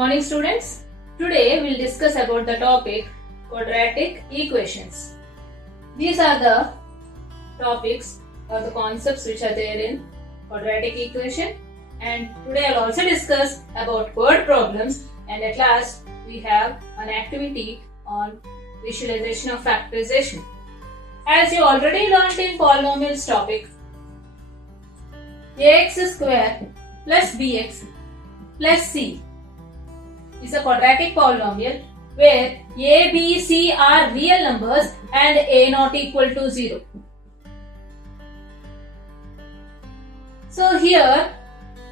morning students. Today we'll discuss about the topic quadratic equations. These are the topics or the concepts which are there in quadratic equation, and today I'll also discuss about word problems, and at last we have an activity on visualization of factorization. As you already learned in polynomials topic, ax square plus bx plus c is a quadratic polynomial where a, b, c are real numbers and a not equal to 0. So here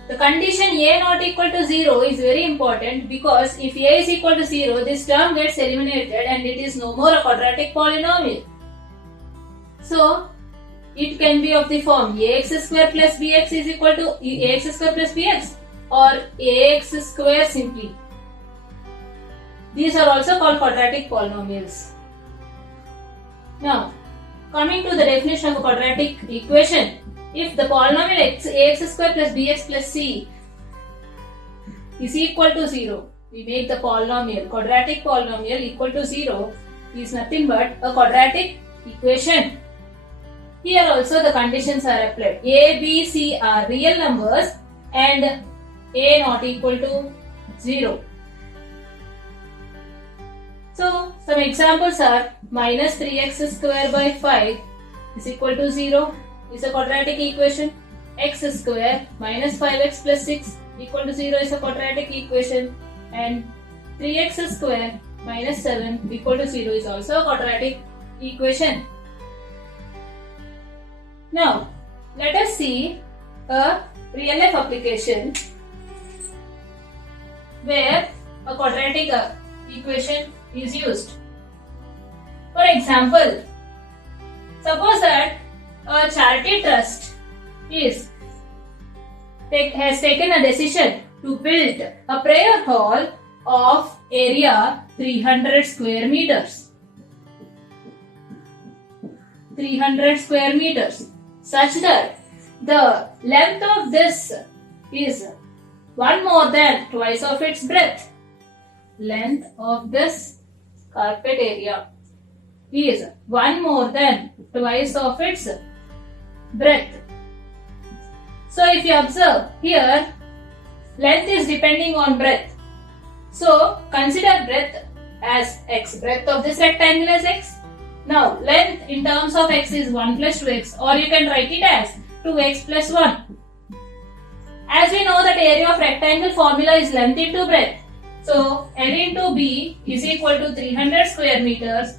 the condition a not equal to 0 is very important, because if a is equal to 0, this term gets eliminated and it is no more a quadratic polynomial. So it can be of the form ax square plus bx is equal to ax square plus bx or ax square simply. These are also called quadratic polynomials. Now, coming to the definition of a quadratic equation, if the polynomial ax square plus bx plus c is equal to 0, we make the quadratic polynomial equal to 0 is nothing but a quadratic equation. Here also the conditions are applied. A, B, C are real numbers and a not equal to 0. So, some examples are minus 3x square by 5 is equal to 0 is a quadratic equation. X square minus 5x plus 6 equal to 0 is a quadratic equation. And 3x square minus 7 equal to 0 is also a quadratic equation. Now, let us see a real life application where a quadratic equation is used. For example, suppose that a charity trust has taken a decision to build a prayer hall of area 300 square meters. 300 square meters, such that the length of this is one more than twice of its breadth. Length of this carpet area is one more than twice of its breadth. So if you observe here, length is depending on breadth. So consider breadth as x. Breadth of this rectangle as x. Now length in terms of x is 1 plus 2x, or you can write it as 2x plus 1. As we know that area of rectangle formula is length into breadth. So L into B is equal to 300 square meters,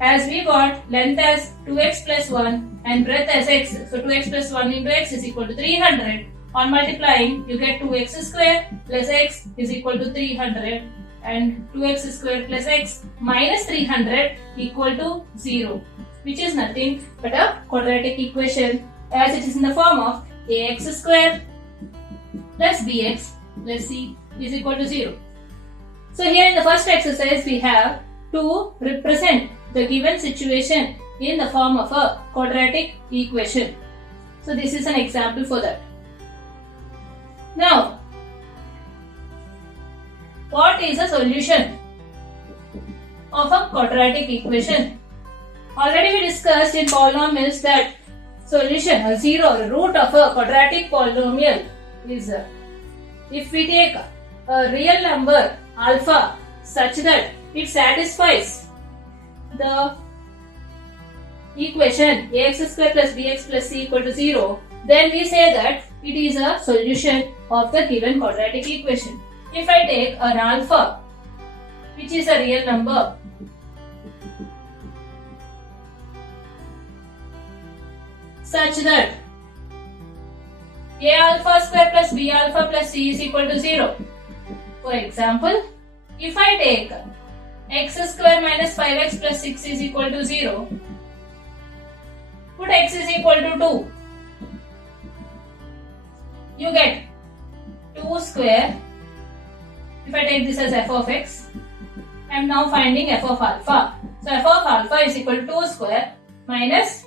as we got length as 2x plus 1 and breadth as x. So 2x plus 1 into x is equal to 300. On multiplying, you get 2x square plus x is equal to 300, and 2x square plus x minus 300 equal to 0, which is nothing but a quadratic equation, as it is in the form of ax square plus bx plus c is equal to 0. So here in the first exercise we have to represent the given situation in the form of a quadratic equation. So this is an example for that. Now, what is a solution of a quadratic equation? Already we discussed in polynomials that solution, a zero, root of a quadratic polynomial is if we take a real number alpha such that it satisfies the equation ax square plus bx plus c equal to 0, then we say that it is a solution of the given quadratic equation. If I take an alpha, which is a real number, such that a alpha square plus b alpha plus c is equal to 0. For example, if I take x square minus 5x plus 6 is equal to 0, put x is equal to 2, you get 2 square. If I take this as f of x, I am now finding f of alpha. So f of alpha is equal to 2 square minus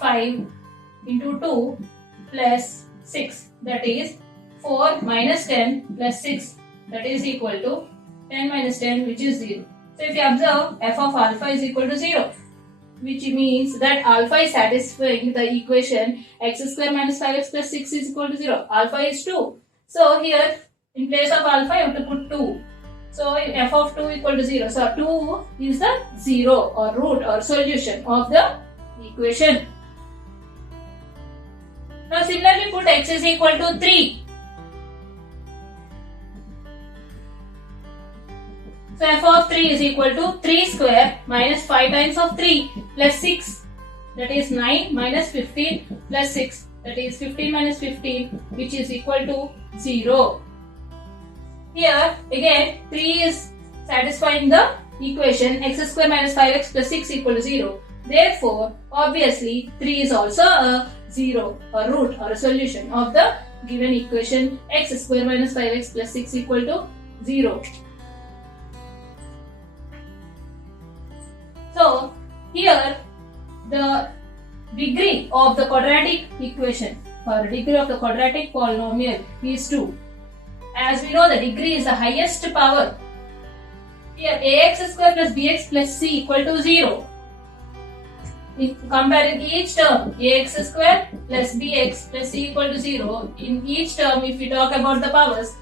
5 into 2 plus 6, that is 4 minus 10 plus 6 that is equal to 10 minus 10, which is 0. So if you observe, f of alpha is equal to 0, which means that alpha is satisfying the equation x square minus 5x plus 6 is equal to 0. Alpha is 2. So here, in place of alpha, you have to put 2. So f of 2 equal to 0. So 2 is the 0 or root or solution of the equation. Now similarly put x is equal to 3. So f of 3 is equal to 3 square minus 5 times of 3 plus 6, that is 9 minus 15 plus 6, that is 15 minus 15, which is equal to 0. Here again 3 is satisfying the equation x square minus 5x plus 6 equal to 0. Therefore, obviously 3 is also a 0 or root or a solution of the given equation x square minus 5x plus 6 equal to 0. So here the degree of the quadratic equation or degree of the quadratic polynomial is 2. As we know, the degree is the highest power. Here ax square plus bx plus c equal to 0. In comparing each term, ax square plus bx plus c equal to 0. In each term, if we talk about the powers,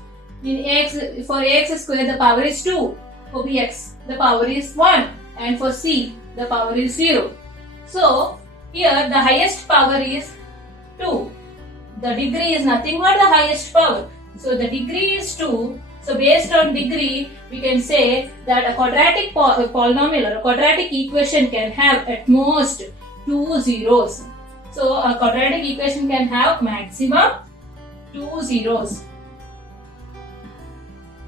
for ax square the power is 2, for bx the power is 1, and for c the power is 0. So here the highest power is 2. The degree is nothing but the highest power. So the degree is 2. So based on degree, we can say that a quadratic polynomial or a quadratic equation can have at most 2 zeros. So a quadratic equation can have maximum 2 zeros.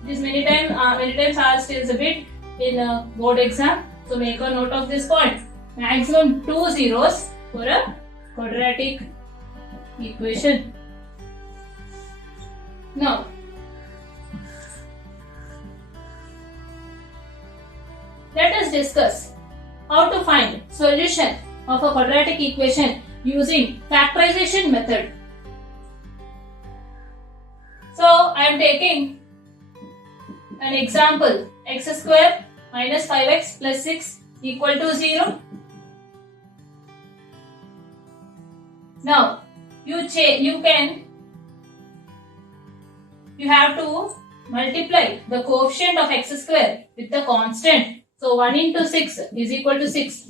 This many times asked is a bit in a board exam. So make a note of this point. Maximum 2 zeros for a quadratic equation. Now, let us discuss how to find solution of a quadratic equation using factorization method. So I am taking an example, x square minus 5x plus 6 equal to 0. Now you have to multiply the coefficient of x square with the constant. So 1 into 6 is equal to 6.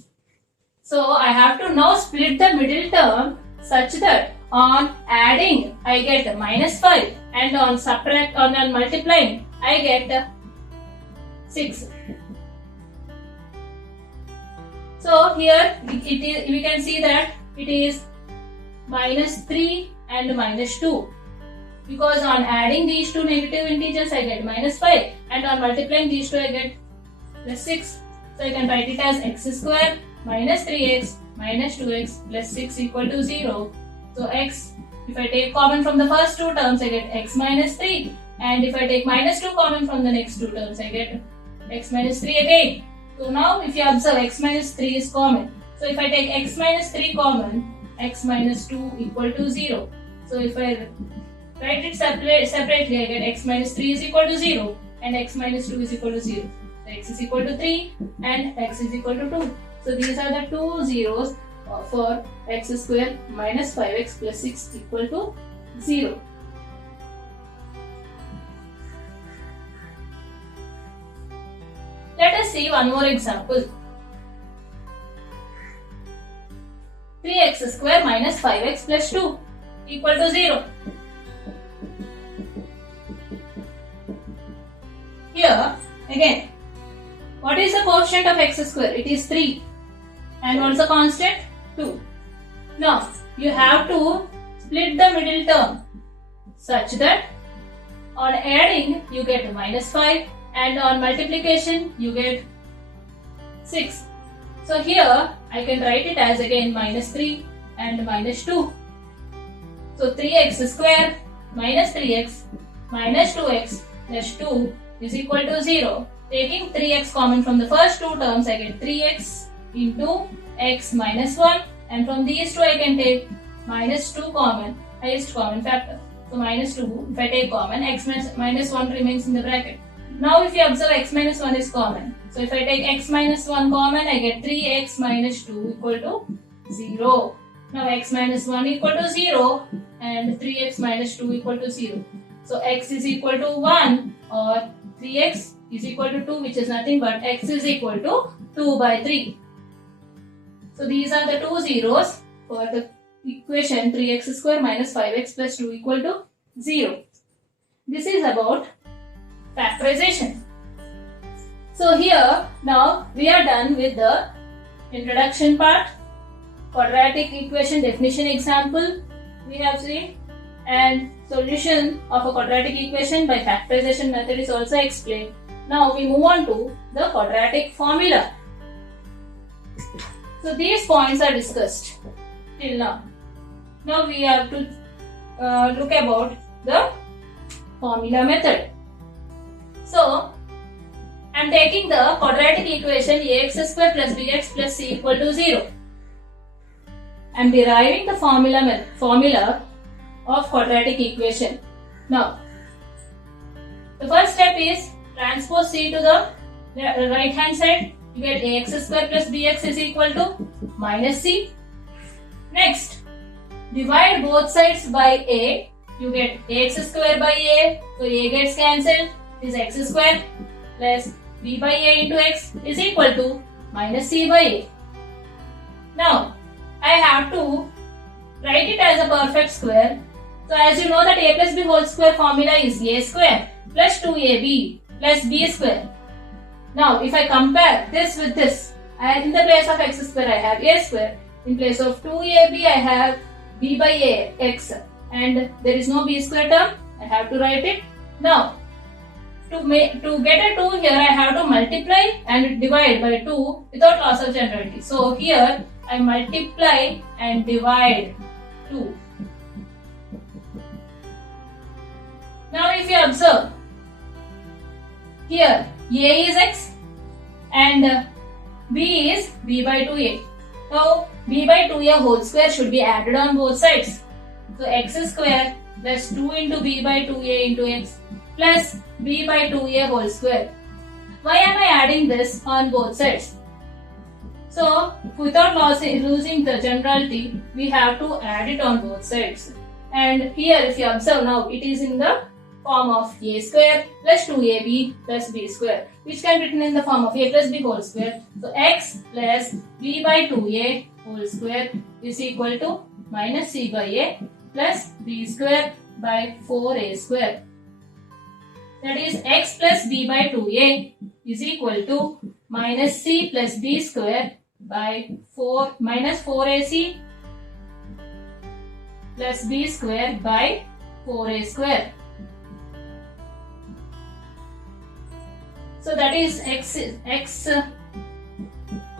So I have to now split the middle term such that on adding I get minus 5 and on multiplying I get 6. So here we can see that it is minus 3 and minus 2. Because on adding these two negative integers I get minus 5 and on multiplying these two I get plus 6. So I can write it as x square minus 3x minus 2x plus 6 equal to 0. So x, if I take common from the first two terms I get x minus 3, and if I take minus 2 common from the next two terms I get x minus 3 again. So now if you observe, x minus 3 is common. So if I take x minus 3 common, x minus 2 equal to 0. So if I write it separately, I get x minus 3 is equal to 0 and x minus 2 is equal to 0. So x is equal to 3 and x is equal to 2. So these are the two zeros for x square minus 5x plus 6 equal to 0. Let us see one more example. 3x square minus 5x plus 2 equal to 0. Here again, what is the coefficient of x square? It is 3. And what's the constant? 2. Now you have to split the middle term such that on adding you get minus 5 and on multiplication you get 6. So here I can write it as again minus 3 and minus 2. So 3x square minus 3x minus 2x plus 2 is equal to 0. Taking 3x common from the first two terms I get 3x into x minus 1, and from these two I can take minus 2 common, highest common factor. So minus 2, if I take common, x minus 1 remains in the bracket. Now if you observe x minus 1 is common. So if I take x minus 1 common, I get 3x minus 2 equal to 0. Now x minus 1 equal to 0 and 3x minus 2 equal to 0. So x is equal to 1 or 3x is equal to 2, which is nothing but x is equal to 2 by 3. So these are the two zeros for the equation 3x square minus 5x plus 2 equal to 0. This is about factorization. So here now we are done with the introduction part, quadratic equation definition example we have seen, and solution of a quadratic equation by factorization method is also explained. Now we move on to the quadratic formula. So these points are discussed till now. Now we have to look about the formula method. So I am taking the quadratic equation ax square plus bx plus c equal to 0. I am deriving the formula of quadratic equation. Now the first step is transpose c to the right hand side. You get ax square plus bx is equal to minus c. Next, divide both sides by a. You get ax square by a. So a gets cancelled. Is x square plus b by a into x is equal to minus c by a. Now I have to write it as a perfect square. So as you know that a plus b whole square formula is a square plus 2ab plus b square. Now if I compare this with this, in the place of x square I have a square. In place of 2ab I have b by a x, and there is no b square term. I have to write it. Now to get a 2 here, I have to multiply and divide by 2 without loss of generality. So here I multiply and divide 2. Now if you observe, here a is x and b is b by 2a. So b by 2a whole square should be added on both sides. So x square plus 2 into b by 2a into x plus b by 2a whole square. Why am I adding this on both sides? So without losing the generality, we have to add it on both sides. And here if you observe now, it is in the form of a square plus 2ab plus b square, which can be written in the form of a plus b whole square. So x plus b by 2a whole square is equal to minus c by a plus b square by 4a square. That is x plus b by 2a is equal to minus c plus b square by 4 minus 4ac plus b square by 4a square. So that is x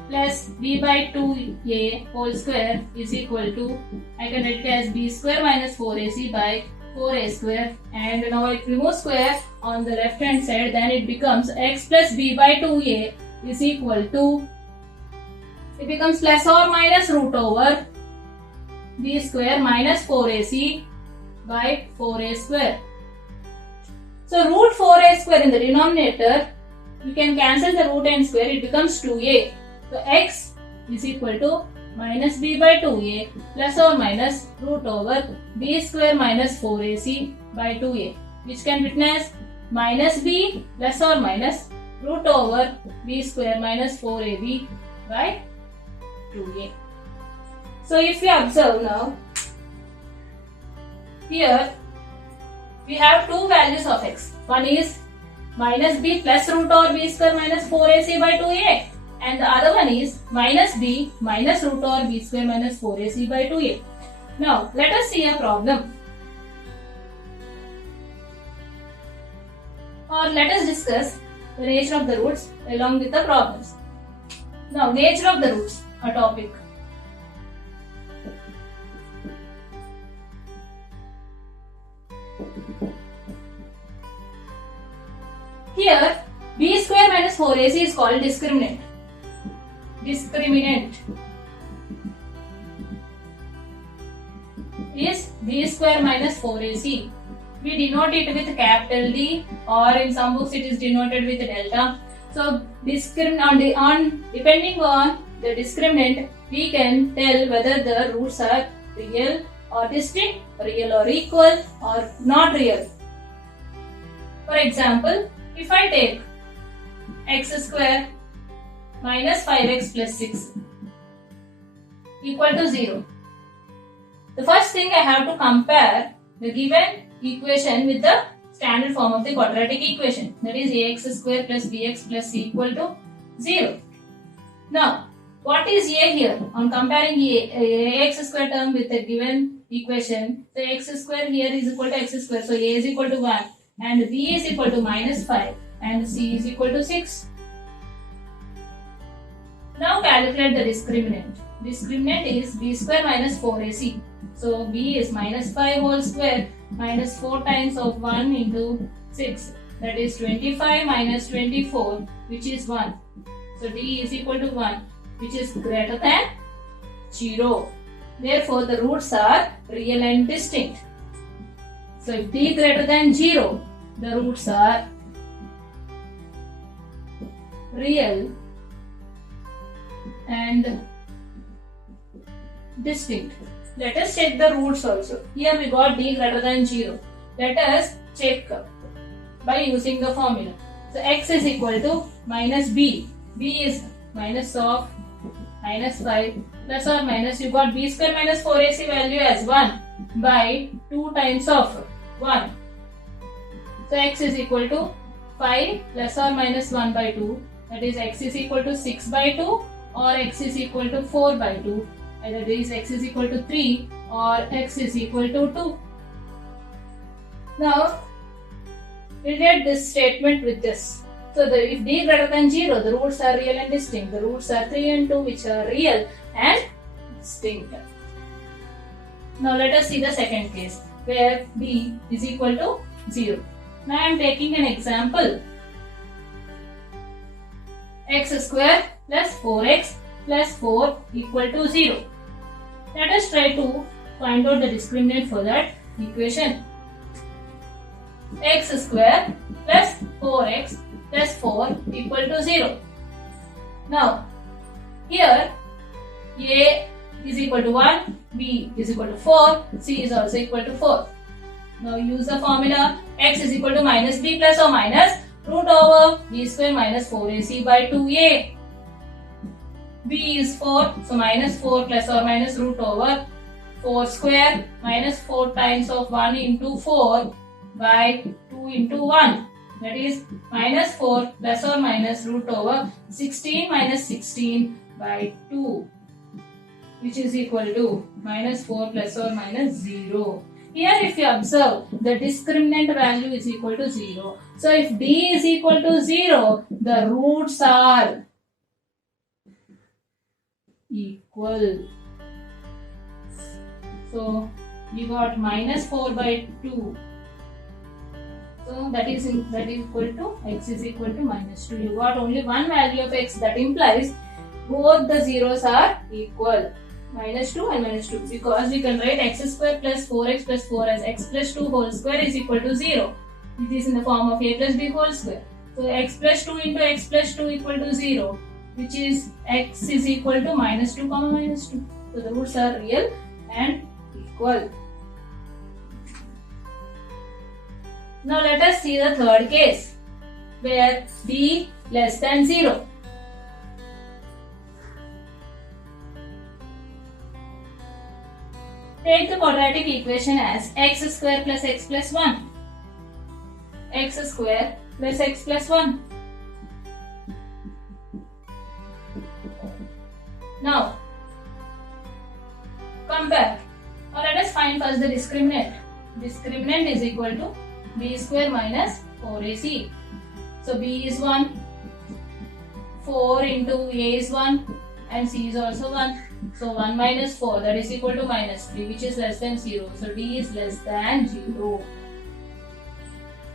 plus b by 2a whole square is equal to, I can write it as b square minus 4ac by 4a square, and now if we remove square on the left hand side, then it becomes x plus b by 2a is equal to, it becomes plus or minus root over b square minus 4ac by 4a square. So root 4a square in the denominator, you can cancel the root and square, it becomes 2a. So x is equal to minus b by 2a plus or minus root over b square minus 4ac by 2a, which can be written as minus b plus or minus root over b square minus 4ab by 2a. So if you observe now, here we have two values of x. One is minus b plus root over b square minus 4ac by 2a, and the other one is minus b minus root over b square minus 4ac by 2a. Now let us see a problem, or let us discuss the nature of the roots along with the problems. Now nature of the roots, a topic. Here b square minus 4ac is called discriminant. Discriminant is b square minus 4ac. we denote it with capital D, or in some books it is denoted with delta. So depending on the discriminant, we can tell whether the roots are real or distinct, real or equal, or not real. For example, if I take x square minus 5x plus 6 equal to 0, the first thing I have to compare the given equation with the standard form of the quadratic equation, that is ax square plus bx plus c equal to 0. Now, what is a here? On comparing ax square term with the given equation, so x square here is equal to x square, so a is equal to 1 and b is equal to minus 5 and c is equal to 6. Now calculate the discriminant. Discriminant is b square minus 4ac. So b is minus 5 whole square minus 4 times of 1 into 6. That is 25 minus 24, which is 1. So d is equal to 1, which is greater than 0. Therefore, the roots are real and distinct. So if d greater than 0, the roots are real and distinct. Let us check the roots also. Here we got d greater than 0. Let us check by using the formula. So x is equal to minus b. b is minus of minus 5 plus or minus, you got b square minus 4ac value as 1 by 2 times of 1. So x is equal to 5 plus or minus 1 by 2. That is x is equal to 6 by 2 or x is equal to 4 by 2. Either it is x is equal to 3 or x is equal to 2. Now, relate this statement with this. So, if d greater than 0, the roots are real and distinct. The roots are 3 and 2, which are real and distinct. Now, let us see the second case, where d is equal to 0. Now, I am taking an example. X square plus 4x plus 4 equal to 0. Let us try to find out the discriminant for that equation. X square plus 4x plus 4 equal to 0. Now, here a is equal to 1, b is equal to 4, c is also equal to 4. Now, use the formula x is equal to minus b plus or minus root over b square minus 4ac by 2a. b is 4, so minus 4 plus or minus root over 4 square minus 4 times of 1 into 4 by 2 into 1. That is minus 4 plus or minus root over 16 minus 16 by 2, which is equal to minus 4 plus or minus 0. Here if you observe, the discriminant value is equal to 0. So if d is equal to 0, the roots are equal. So you got minus 4 by 2. So that is equal to x is equal to minus 2. You got only one value of x, that implies both the zeros are equal. Minus 2 and minus 2, because we can write x square plus 4x plus 4 as x plus 2 whole square is equal to 0. It is in the form of a plus b whole square. So x plus 2 into x plus 2 equal to 0, which is x is equal to minus 2 comma minus 2. So the roots are real and equal. Now let us see the third case, where d less than 0. Take the quadratic equation as x square plus x plus 1. X square plus x plus 1. Now, compare. Now let us find first the discriminant. Discriminant is equal to b square minus 4ac. So b is 1, 4 into a is 1 and c is also 1. So 1 minus 4, that is equal to minus 3, which is less than 0. So d is less than 0.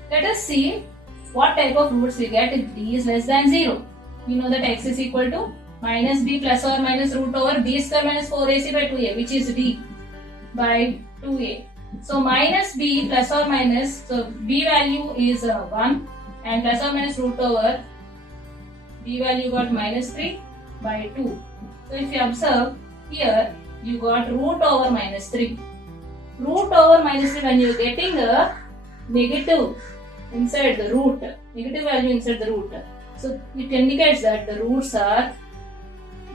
Let us see what type of roots we get if d is less than 0. We know that x is equal to minus b plus or minus root over b square minus 4ac by 2a, which is d by 2a. So minus b plus or minus, so b value is 1 and plus or minus root over b value got minus 3 by 2. So if you observe here, you got root over minus 3. Root over minus 3, when you are getting a negative inside the root, negative value inside the root, so it indicates that the roots are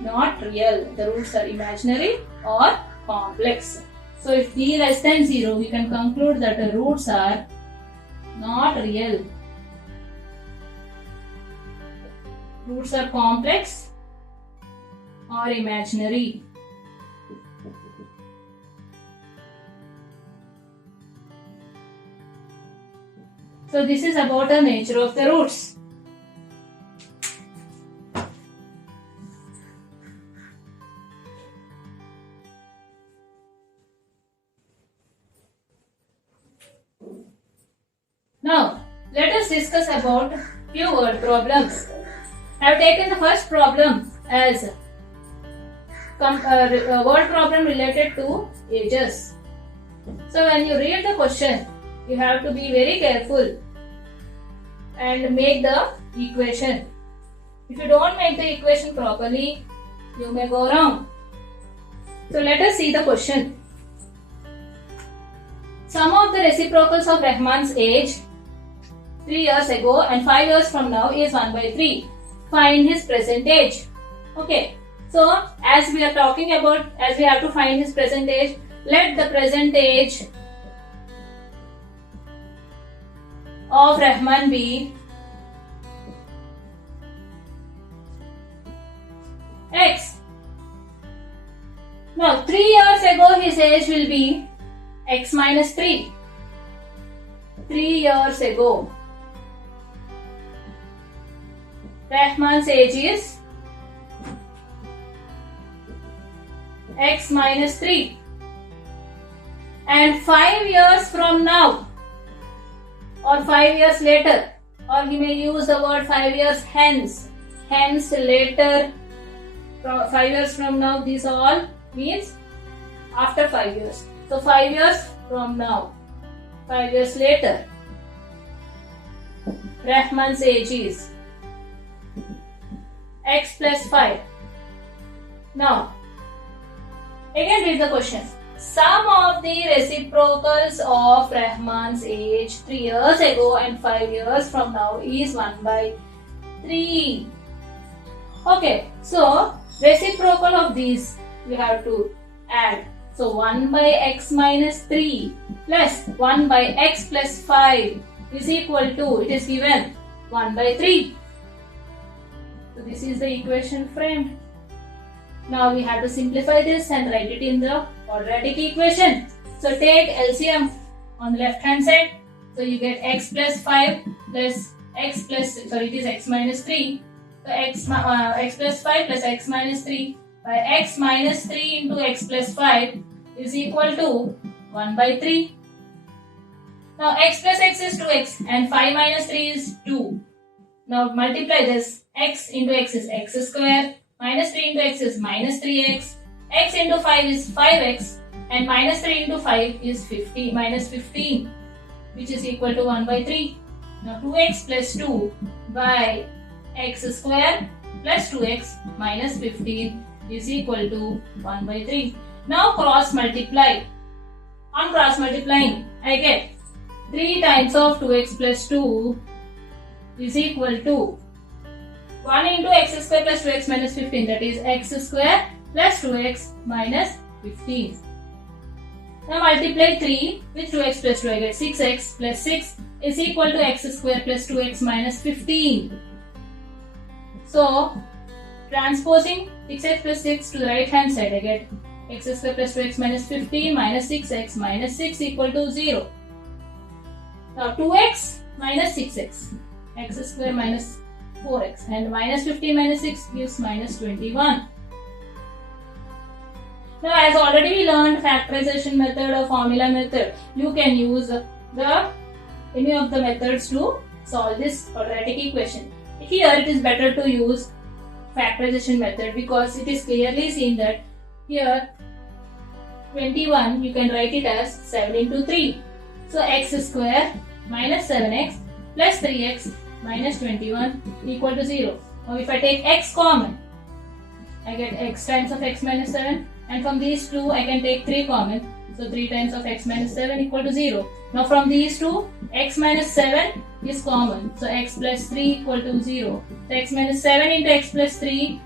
not real, the roots are imaginary or complex. So if b less than 0, we can conclude that the roots are not real. Roots are complex or imaginary. So this is about the nature of the roots. Now, let us discuss about few word problems. I have taken the first problem as a word problem related to ages. So when you read the question, you have to be very careful and make the equation. If you don't make the equation properly, you may go wrong. So let us see the question. Sum of the reciprocals of Rahman's age 3 years ago and 5 years from now is 1 by 3. Find his present age. Okay. So as we are talking about, as we have to find his present age, let the present age of Rahman be x. Now 3 years ago his age will be x minus 3. 3 years ago Rahman's age is x minus 3. And 5 years from now or 5 years later, or he may use the word 5 years hence. Hence, later, 5 years from now, these all means after 5 years. So 5 years from now, 5 years later, Rahman's age is x plus 5. Now, again read the question. Sum of the reciprocals of Rahman's age 3 years ago and 5 years from now is 1 by 3. Okay, so reciprocal of these we have to add. So 1 by x minus 3 plus 1 by x plus 5 is equal to, it is given 1 by 3. So this is the equation framed. Now we have to simplify this and write it in the quadratic equation. So take LCM on the left hand side. So you get x plus 5 plus x plus, sorry, it is x minus 3. So x plus 5 plus x minus 3 by x minus 3 into x plus 5 is equal to 1 by 3. Now x plus x is 2x and 5 minus 3 is 2. Now multiply this. X into x is x square. Minus 3 into x is minus 3x. X into 5 is 5x. And minus 3 into 5 is 15, minus 15, which is equal to 1 by 3. Now 2x plus 2 by x square plus 2x minus 15 is equal to 1 by 3. Now cross multiply. On cross multiplying, I get 3 times of 2x plus 2 is equal to 1 into x square plus 2x minus 15, that is x square plus 2x minus 15. Now multiply 3 with 2x plus 2, I get 6x plus 6 is equal to x square plus 2x minus 15. So transposing 6x plus 6 to the right hand side, I get x square plus 2x minus 15 minus 6x minus 6 equal to 0. Now 2x minus 6x, x square minus 4x, and minus 15 minus 6 gives minus 21. Now as already we learned factorization method or formula method, you can use any of the methods to solve this quadratic equation. Here it is better to use factorization method because it is clearly seen that here 21, you can write it as 7 into 3. So x square minus 7x plus 3x minus 21 equal to 0. Now if I take x common, I get x times of x minus 7, and from these two I can take 3 common. So 3 times of x minus 7 equal to 0. Now from these two, x minus 7 is common. So x plus 3 equal to 0. So x minus 7 into x plus 3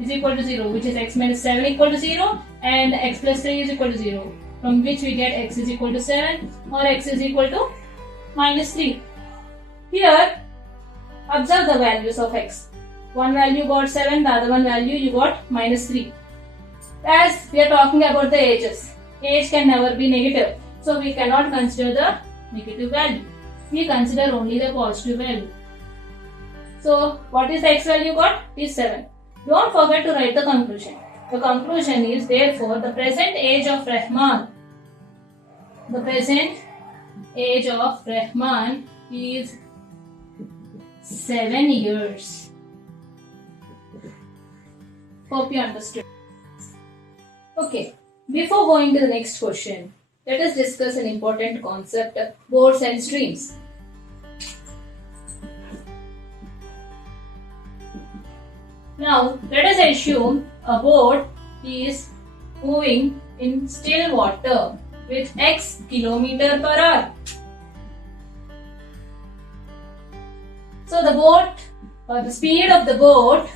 is equal to 0, which is x minus 7 equal to 0, and x plus 3 is equal to 0, from which we get x is equal to 7 or x is equal to minus 3. Here, observe the values of x. One value got 7, the other one value you got minus 3. As we are talking about the ages, age can never be negative, so we cannot consider the negative value. We consider only the positive value. So, what is the x value got? Is 7. Don't forget to write the conclusion. The conclusion is, therefore, the present age of Rahman is 7 years. Hope you understood. Okay, before going to the next question, let us discuss an important concept, boards and streams. Now, let us assume a boat is moving in still water with x km per hour. So, the speed of the boat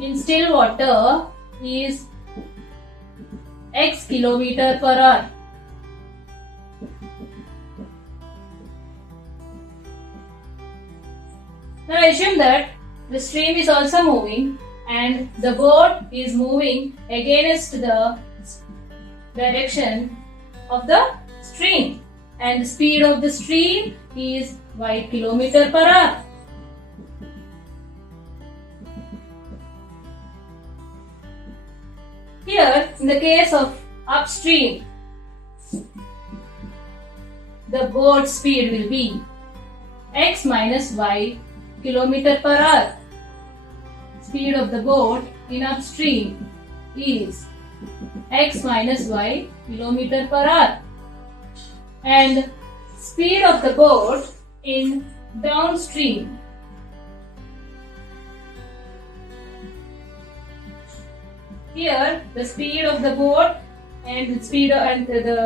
in still water is x km per hour. Now, assume that the stream is also moving and the boat is moving against the direction of the stream, and the speed of the stream is y km per hour. Here, in the case of upstream, the boat speed will be x minus y km per hour. Speed of the boat in upstream is x minus y km per hour, and speed of the boat in downstream here the speed of the boat and the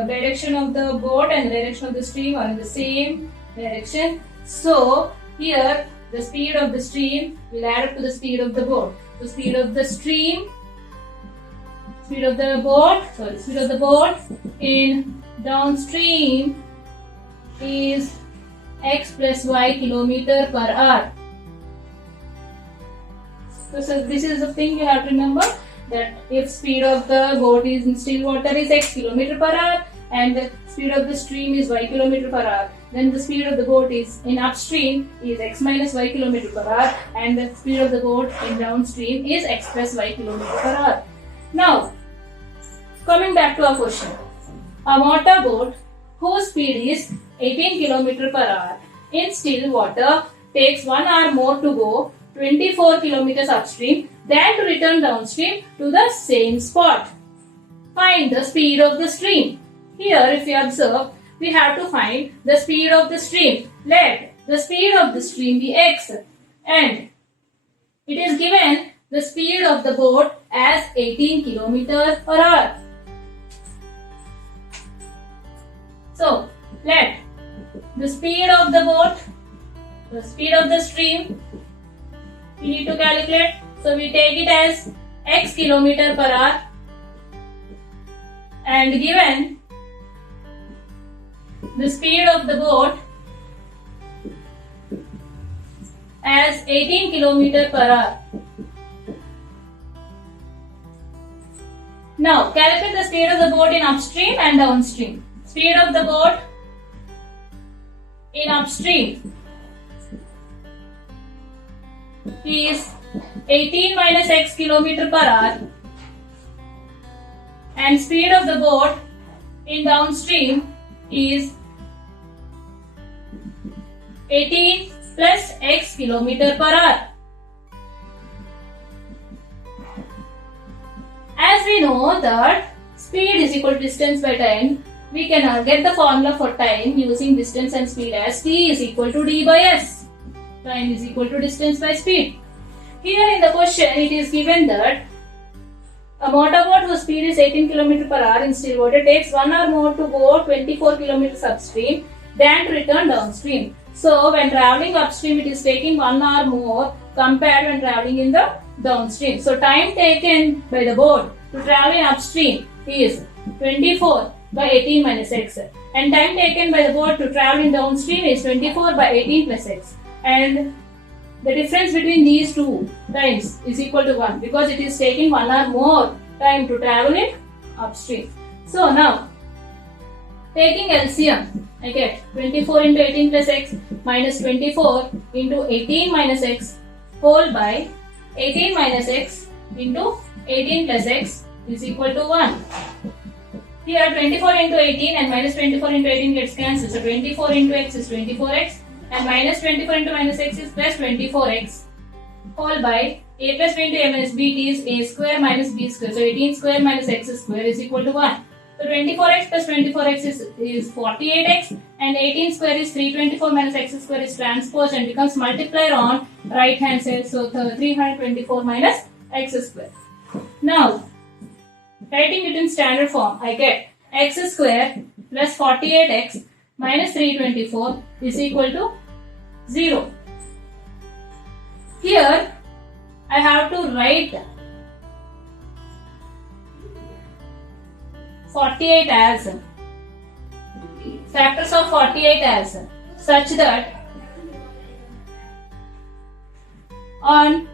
direction of the boat and the direction of the stream are in the same direction. So here the speed of the stream will add up to the speed of the boat. So speed of the boat in downstream is x plus y km per hour. So this is the thing you have to remember, that if speed of the boat is in still water is x km per hour and the speed of the stream is y km per hour, then the speed of the boat is in upstream is x minus y km per hour and the speed of the boat in downstream is x plus y km per hour. Now, coming back to our question. A motor boat whose speed is 18 km per hour in still water takes 1 hour more to go 24 km upstream than to return downstream to the same spot. Find the speed of the stream. Here, if you observe, we have to find the speed of the stream. Let the speed of the stream be x, and it is given the speed of the boat as 18 km per hour. So, let the speed of the boat, the speed of the stream, we need to calculate. So, we take it as x km per hour and given the speed of the boat as 18 km per hour. Now, calculate the speed of the boat in upstream and downstream. Speed of the boat in upstream is 18 minus x km per hour, and speed of the boat in downstream is 18 plus x km per hour. As we know that speed is equal to distance by time, we can get the formula for time using distance and speed as t is equal to d by s. Time is equal to distance by speed. Here in the question, it is given that a motorboat whose speed is 18 km per hour in still water takes 1 hour more to go 24 km upstream than to return downstream. So, when traveling upstream, it is taking 1 hour more compared when traveling in the downstream. So, time taken by the boat to travel in upstream is 24 by 18 minus x, and time taken by the boat to travel in downstream is 24 by 18 plus x, and the difference between these two times is equal to 1 because it is taking 1 hour more time to travel in upstream. So now, taking LCM, I get 24 into 18 plus x minus 24 into 18 minus x whole by 18 minus x into 18 plus x is equal to 1. Here 24 into 18 and minus 24 into 18 gets cancelled. So 24 into x is 24x and minus 24 into minus x is plus 24x whole by a plus b into a minus b is a square minus b square. So 18 square minus x square is equal to 1. So 24x plus 24x is 48x and 18 square is 324 minus x square is transposed and becomes multiplier on right hand side. So 324 minus x square. Now, writing it in standard form, I get x square plus 48x minus 324 is equal to 0. Here, I have to write 48 as factors of 48 as such that on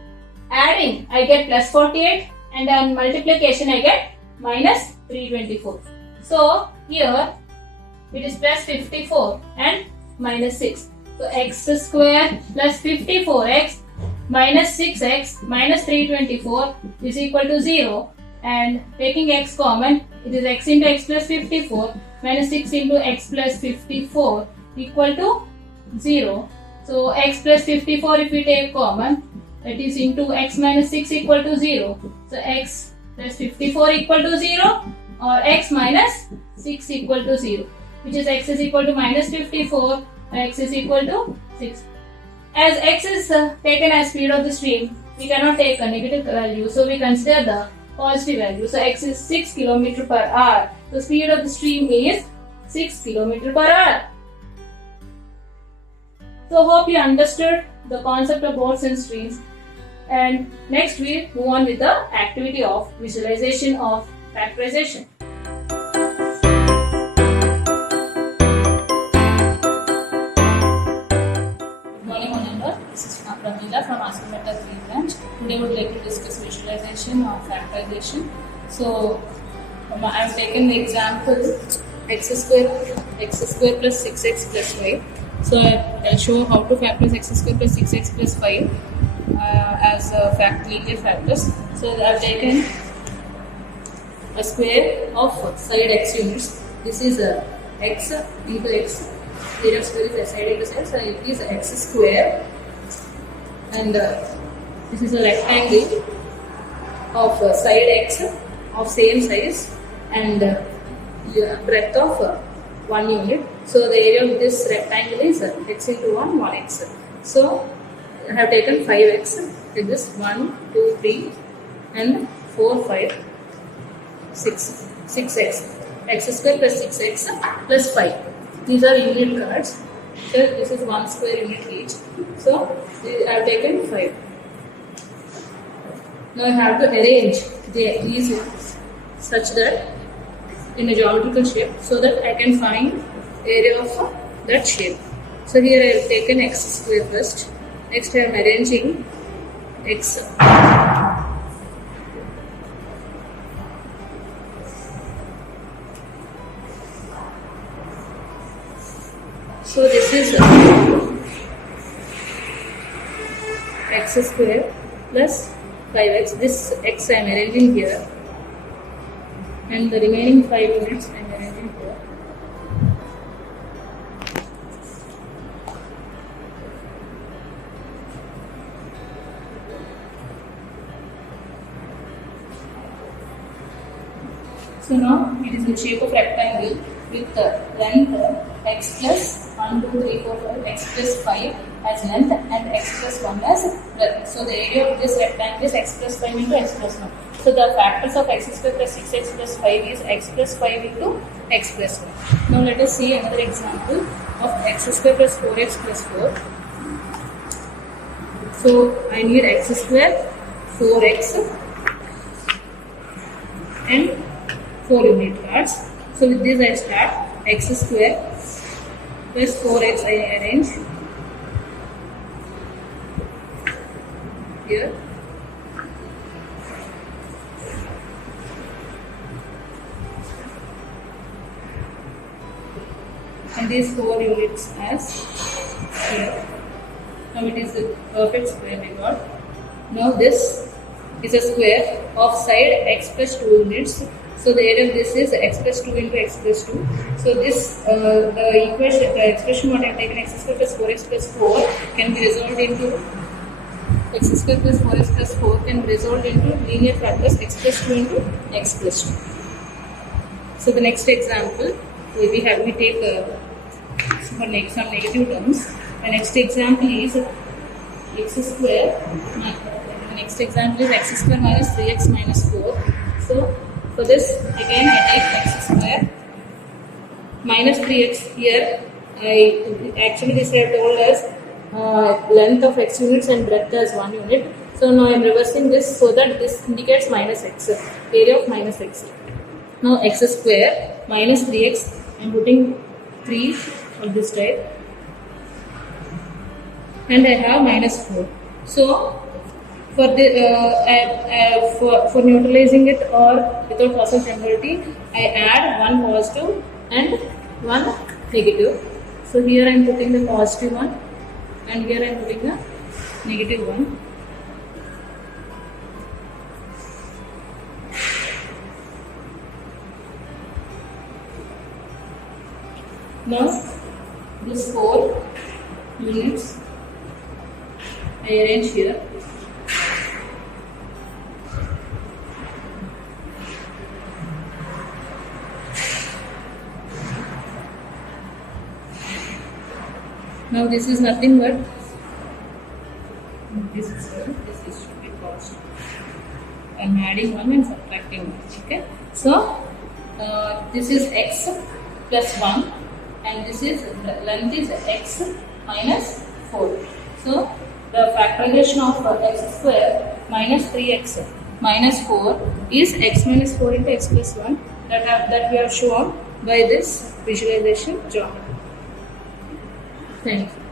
adding I get plus 48 and on multiplication I get minus 324. So here it is plus 54 and minus 6. So x square plus 54x minus 6x minus 324 is equal to 0, and taking x common, it is x into x plus 54 minus 6 into x plus 54 equal to 0. So x plus 54 if we take common, that is into x minus 6 equal to 0. So x plus 54 equal to 0 or x minus 6 equal to 0, which is x is equal to minus 54 and x is equal to 6. As x is taken as speed of the stream, we cannot take a negative value, so we consider the positive value. So x is 6 km per hour. The speed of the stream is 6 km per hour. So hope you understood the concept of boats and streams. And next we move on with the activity of visualization of factorization. This is Pramila from Ascometa 3 branch. Today we would like to discuss visualization of factorization. So I have taken the example x square plus 6x plus 5. So I'll show how to factorize x square plus 6x plus 5 as linear factors. So I have taken a square of side x units. This is x into x. Area of square is side into side, so it is x square. And this is a rectangle of side x of same size and breadth of 1 unit. So the area of this rectangle is x into 1, 1x. So I have taken 5x with this 1, 2, 3 and 4, 5, 6, 6x. X square plus 6x plus 5. These are unit cards. Here this is 1 square unit each. So I have taken 5. Now I have to arrange these ones such that in a geometrical shape so that I can find area of that shape. So here I have taken x square first. Next I am arranging x. So this is x square plus 5x. This x I am arranging here, and the remaining 5 units I am arranging here. So now it is in shape of rectangle with the length x plus 1, 2, 3, 4, 5, x plus 5 as length and x plus 1 as breadth. So the area of this rectangle is x plus 5 into x plus 1. So the factors of x square plus 6x plus 5 is x plus 5 into x plus 1. Now let us see another example of x square plus 4x plus 4. So I need x square, 4x and 4 unit parts. So with this I start x square plus 4x I arrange here. And these 4 units as here. Now it is a perfect square we got. Now this is a square of side x plus 2 units. So the area of this is x plus 2 into x plus 2. So this the expression what I have taken x square plus 4x plus 4 can be resolved into x square plus 4x plus 4 can be resolved into linear factors x plus 2 into x plus 2. So the next example we take for some negative terms. The next example is x square. The next example is x square minus 3x minus 4. So for this again I take x square minus 3x here. Actually this I have told us length of x units and breadth as 1 unit. So now I am reversing this so that this indicates minus x, area of minus x. Now x square minus 3x, I am putting 3 of this type and I have minus 4. So for the for neutralizing it or without loss of generality, I add one positive and one negative. So here I am putting the positive one and here I am putting the negative one. Now this 4 units I arrange here. Now this is nothing but this should be positive. I am adding 1 and subtracting 1. Okay. So this is x plus 1 and this is length is x minus 4. So the factorization of x square minus 3x minus 4 is x minus 4 into x plus 1 that we have shown by this visualization geometry. Thank you.